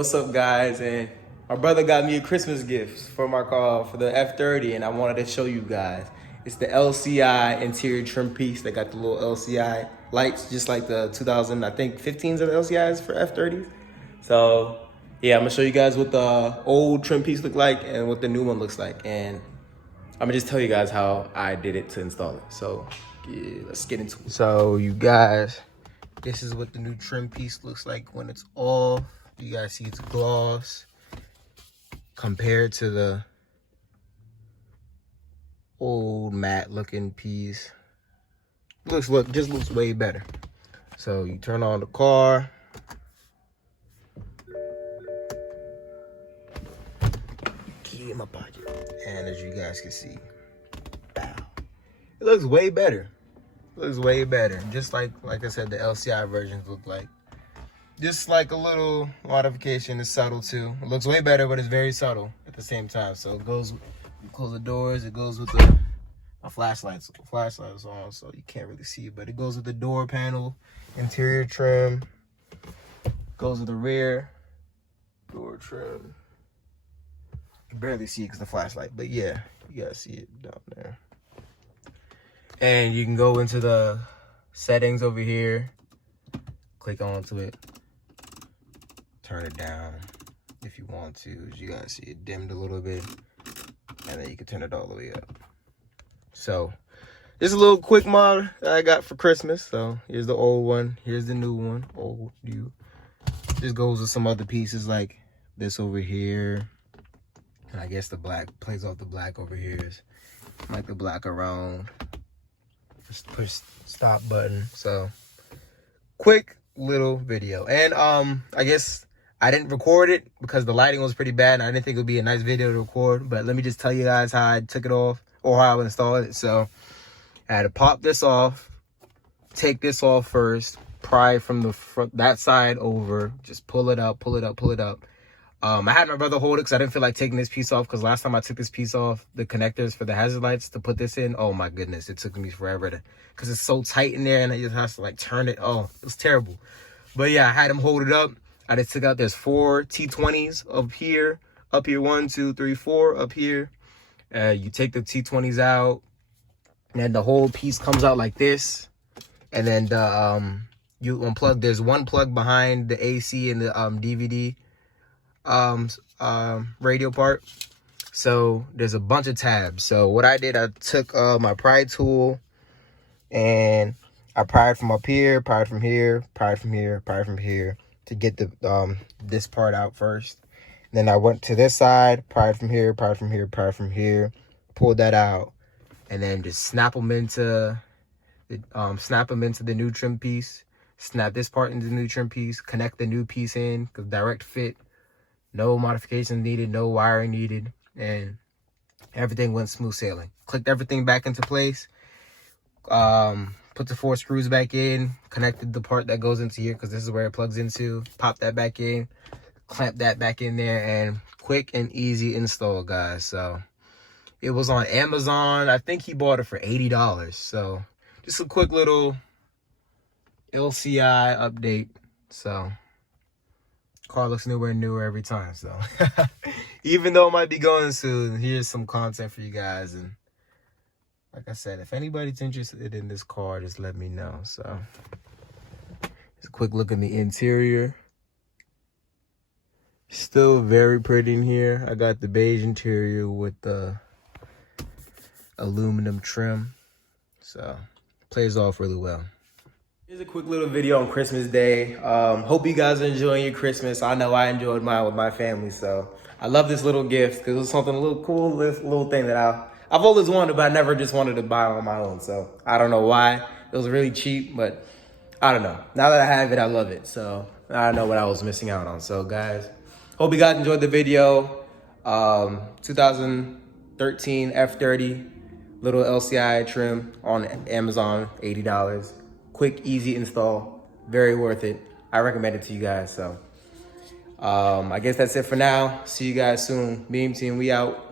What's up, guys? And my brother got me a Christmas gift for my car for the F30, and I wanted to show you guys. It's the LCI interior trim piece. They got the little LCI lights, just like the 2000, I think 15s of LCIs for F30s. So yeah, I'm gonna show you guys what the old trim piece looked like and what the new one looks like. And I'm gonna just tell you guys how I did it to install it. So yeah, let's get into it. So you guys, this is what the new trim piece looks like when it's off. You guys see it's gloss compared to the old matte looking piece. Just looks way better. So you turn on the car. Key in my pocket. And as you guys can see, bow. It looks way better. It looks way better. Just like I said, the LCI versions look like. Just like a little modification. Is subtle too. It looks way better, but it's very subtle at the same time. So it goes, you close the doors, it goes with the flashlights on, so you can't really see it, but it goes with the door panel, interior trim, goes with the rear door trim. You can barely see it because the flashlight, but yeah, you gotta see it down there. And you can go into the settings over here, click onto it, turn it down if you want to. As you guys see, it dimmed a little bit, and then you can turn it all the way up. So this is a little quick mod that I got for Christmas. So here's the old one, here's the new one. Old new. This goes with some other pieces like this over here, and I guess the black plays off the black over here. Is like the black around. Just push stop button. So quick little video. And I guess I didn't record it because the lighting was pretty bad and I didn't think it would be a nice video to record, but let me just tell you guys how I took it off or how I would install it. So I had to pop this off, take this off first, pry from the front, that side over, just pull it up, pull it up, pull it up. I had my brother hold it because I didn't feel like taking this piece off, because last time I took this piece off, the connectors for the hazard lights to put this in, oh my goodness, it took me forever to, because it's so tight in there and I just have to like turn it. Oh, it was terrible. But yeah, I had him hold it up. I just took out, there's 4 T20s up here, 1, 2, 3, 4 up here. You take the T20s out, and then the whole piece comes out like this. And then the you unplug, there's one plug behind the AC and the DVD radio part. So there's a bunch of tabs. So what I did, I took my pry tool and I pried from up here, pried from here, pried from here, pried from here to get the this part out first. Then I went to this side, pried from here, pried from here, pried from here, pulled that out, and then just snap them into the new trim piece. Snap this part into the new trim piece, connect the new piece in, because direct fit, no modifications needed, no wiring needed, and everything went smooth sailing. Clicked everything back into place, put the 4 screws back in, connected the part that goes into here because this is where it plugs into, pop that back in, clamp that back in there, and quick and easy install, guys. So it was on Amazon. I think he bought it for $80. So just a quick little LCI update. So car looks newer and newer every time. So even though it might be going soon, here's some content for you guys. And like I said, if anybody's interested in this car, just let me know. So just a quick look in the interior. Still very pretty in here. I got the beige interior with the aluminum trim. So plays off really well. Here's a quick little video on Christmas Day. Hope you guys are enjoying your Christmas. I know I enjoyed mine with my family. So I love this little gift because it was something a little cool, this little thing that I've always wanted, but I never just wanted to buy on my own. So I don't know why. It was really cheap, but I don't know. Now that I have it, I love it. So I don't know what I was missing out on. So guys, hope you guys enjoyed the video. 2013 F30 little LCI trim on Amazon, $80. Quick, easy install, very worth it. I recommend it to you guys. So I guess that's it for now. See you guys soon. Beam Team, we out.